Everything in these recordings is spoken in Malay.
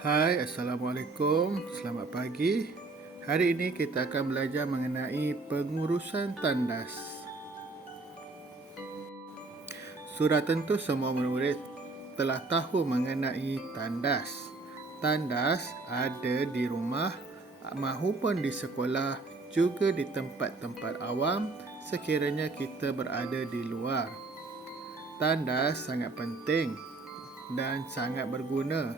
Hai, Assalamualaikum. Selamat pagi. Hari ini kita akan belajar mengenai pengurusan tandas. Sudah tentu semua murid telah tahu mengenai tandas. Tandas ada di rumah maupun di sekolah, juga di tempat-tempat awam sekiranya kita berada di luar. Tandas sangat penting dan sangat berguna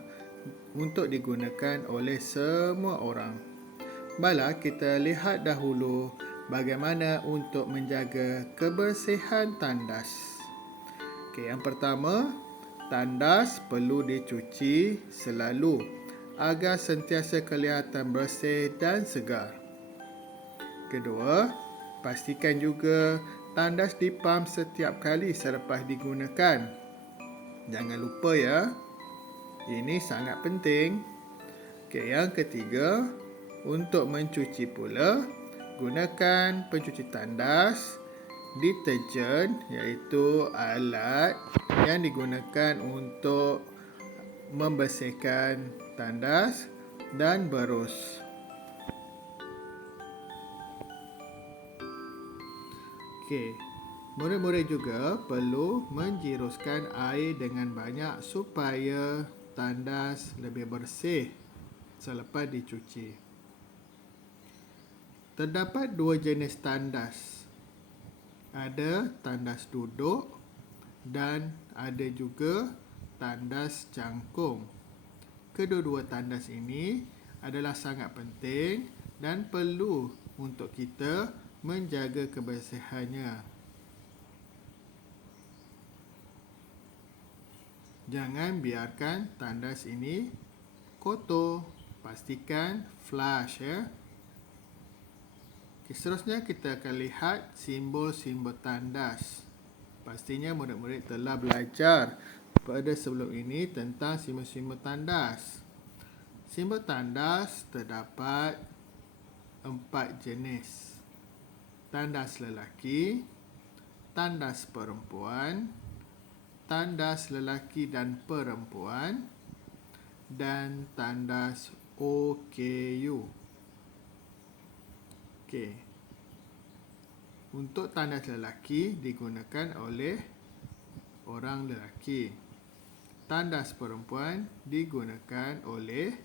untuk digunakan oleh semua orang. Baiklah, kita lihat dahulu bagaimana untuk menjaga kebersihan tandas. Yang pertama, tandas perlu dicuci selalu agar sentiasa kelihatan bersih dan segar. Kedua, pastikan juga tandas dipam setiap kali selepas digunakan. Jangan lupa ya, ini sangat penting. Yang ketiga, untuk mencuci pula, gunakan pencuci tandas, deterjen iaitu alat yang digunakan untuk membersihkan tandas, dan berus. Murid-murid juga perlu menjiruskan air dengan banyak supaya tandas lebih bersih selepas dicuci. Terdapat dua jenis tandas. Ada tandas duduk dan ada juga tandas cangkung. Kedua-dua tandas ini adalah sangat penting dan perlu untuk kita menjaga kebersihannya. Jangan biarkan tandas ini kotor. Pastikan flush ya. Seterusnya kita akan lihat simbol-simbol tandas. Pastinya murid-murid telah belajar pada sebelum ini tentang simbol-simbol tandas. Simbol tandas terdapat 4 jenis. Tandas lelaki, tandas perempuan, tandas lelaki dan perempuan, dan tandas OKU. Untuk tandas lelaki digunakan oleh orang lelaki. Tandas perempuan digunakan oleh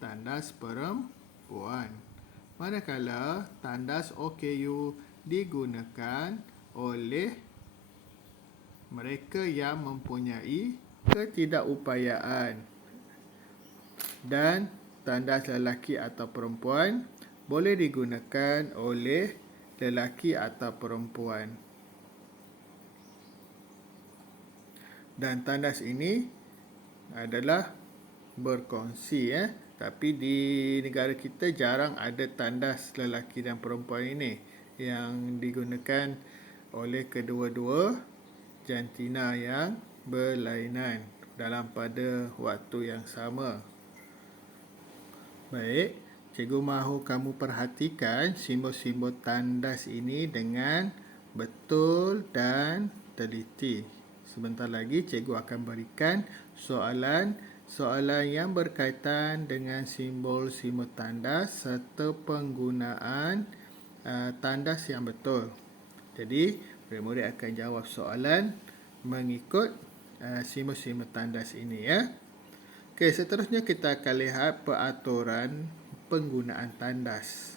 tandas perempuan. Manakala tandas OKU digunakan oleh mereka yang mempunyai ketidakupayaan. Dan tandas lelaki atau perempuan boleh digunakan oleh lelaki atau perempuan. Dan tandas ini adalah berkongsi tapi di negara kita jarang ada tandas lelaki dan perempuan ini yang digunakan oleh kedua-dua jantina yang berlainan dalam pada waktu yang sama. Baik, cikgu mahu kamu perhatikan simbol-simbol tandas ini dengan betul dan teliti. Sebentar lagi cikgu akan berikan soalan yang berkaitan dengan simbol-simbol tandas serta penggunaan tandas yang betul. Jadi, murid-murid akan jawab soalan mengikut simbol-simbol tandas ini ya. Seterusnya kita akan lihat peraturan penggunaan tandas.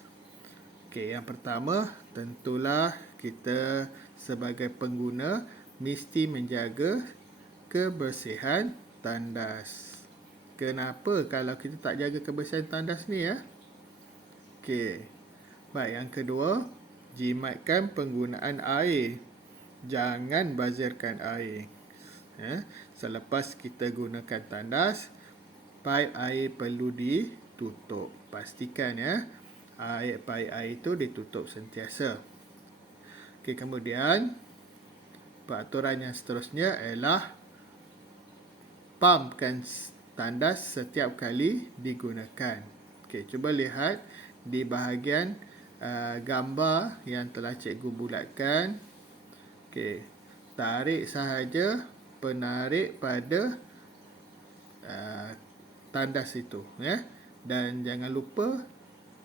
Yang pertama, tentulah kita sebagai pengguna mesti menjaga kebersihan tandas. Kenapa kalau kita tak jaga kebersihan tandas ni ya? Baik, yang kedua, jimatkan penggunaan air. Jangan bazirkan air. Selepas kita gunakan tandas, paip air perlu ditutup. Pastikan paip air itu ditutup sentiasa. Kemudian peraturan yang seterusnya ialah pumpkan tandas setiap kali digunakan. Cuba lihat di bahagian gambar yang telah cikgu bulatkan. Tarik sahaja penarik pada tandas itu, ya. Dan jangan lupa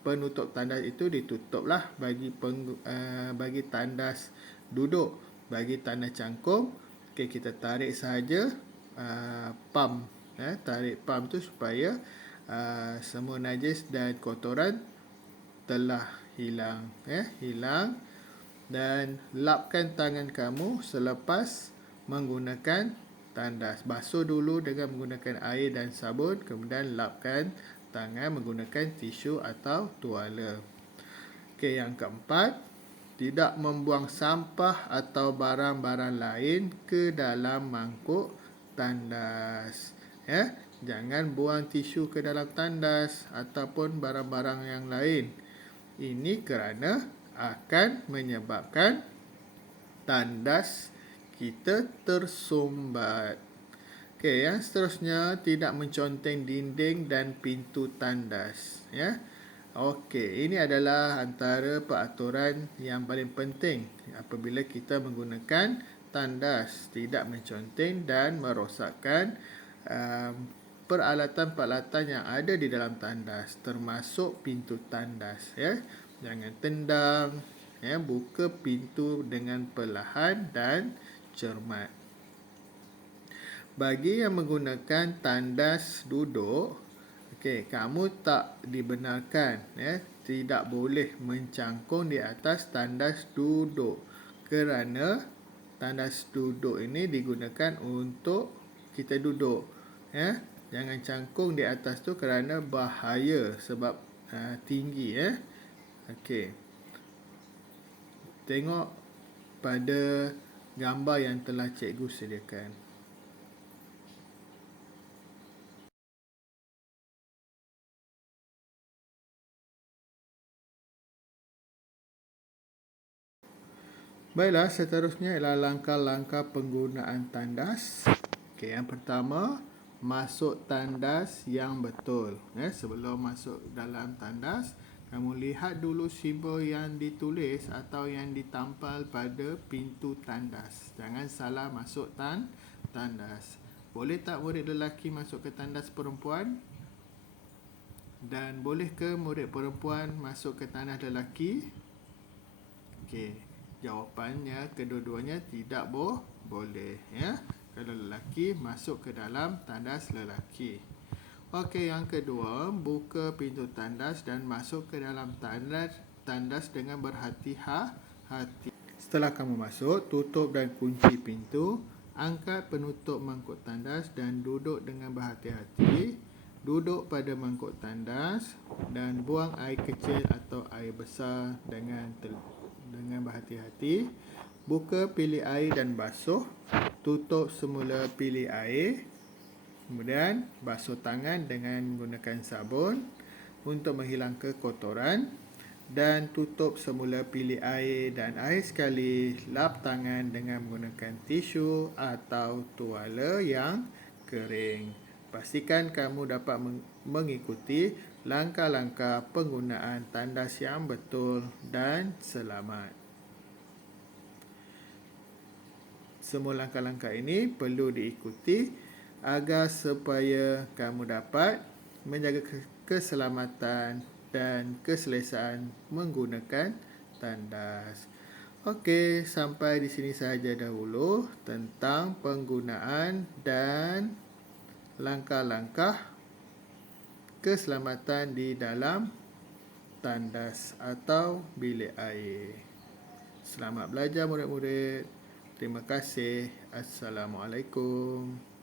penutup tandas itu ditutuplah bagi tandas duduk. Bagi tandas cangkung, okey, kita tarik sahaja pam, tarik pam tu supaya semua najis dan kotoran telah hilang, hilang. Dan lapkan tangan kamu selepas menggunakan tandas. Basuh dulu dengan menggunakan air dan sabun, kemudian lapkan tangan menggunakan tisu atau tuala. Okey, yang keempat, tidak membuang sampah atau barang-barang lain ke dalam mangkuk tandas. Jangan buang tisu ke dalam tandas ataupun barang-barang yang lain. Ini kerana akan menyebabkan tandas kita tersumbat. Okey, yang seterusnya, tidak menconteng dinding dan pintu tandas. Okey, ini adalah antara peraturan yang paling penting apabila kita menggunakan tandas. Tidak menconteng dan merosakkan peralatan-peralatan yang ada di dalam tandas, termasuk pintu tandas. Jangan tendang, buka pintu dengan perlahan dan cermat. Bagi yang menggunakan tandas duduk, okey, kamu tak dibenarkan, tidak boleh mencangkung di atas tandas duduk, kerana tandas duduk ini digunakan untuk kita duduk. Jangan cangkung di atas tu kerana bahaya sebab tinggi. Okey. Tengok pada gambar yang telah cikgu sediakan. Baiklah, seterusnya ialah langkah-langkah penggunaan tandas. Okey, yang pertama, masuk tandas yang betul. Sebelum masuk dalam tandas, kamu lihat dulu simbol yang ditulis atau yang ditampal pada pintu tandas. Jangan salah masuk tandas. Boleh tak murid lelaki masuk ke tandas perempuan? Dan boleh ke murid perempuan masuk ke tandas lelaki? Okey, jawapannya kedua-duanya tidak boleh. Kalau lelaki, masuk ke dalam tandas lelaki. Okey, yang kedua, buka pintu tandas dan masuk ke dalam tandas dengan berhati-hati. Setelah kamu masuk, tutup dan kunci pintu, angkat penutup mangkuk tandas dan duduk dengan berhati-hati. Duduk pada mangkuk tandas dan buang air kecil atau air besar dengan berhati-hati. Buka pilih air dan basuh. Tutup semula pilih air. Kemudian basuh tangan dengan menggunakan sabun untuk menghilangkan kotoran. Dan tutup semula pilih air dan air sekali. Lap tangan dengan menggunakan tisu atau tuala yang kering. Pastikan kamu dapat mengikuti langkah-langkah penggunaan tandas yang betul dan selamat. Semua langkah-langkah ini perlu diikuti agar supaya kamu dapat menjaga keselamatan dan keselesaan menggunakan tandas. Okey, sampai di sini sahaja dahulu tentang penggunaan dan langkah-langkah keselamatan di dalam tandas atau bilik air. Selamat belajar murid-murid. Terima kasih. Assalamualaikum.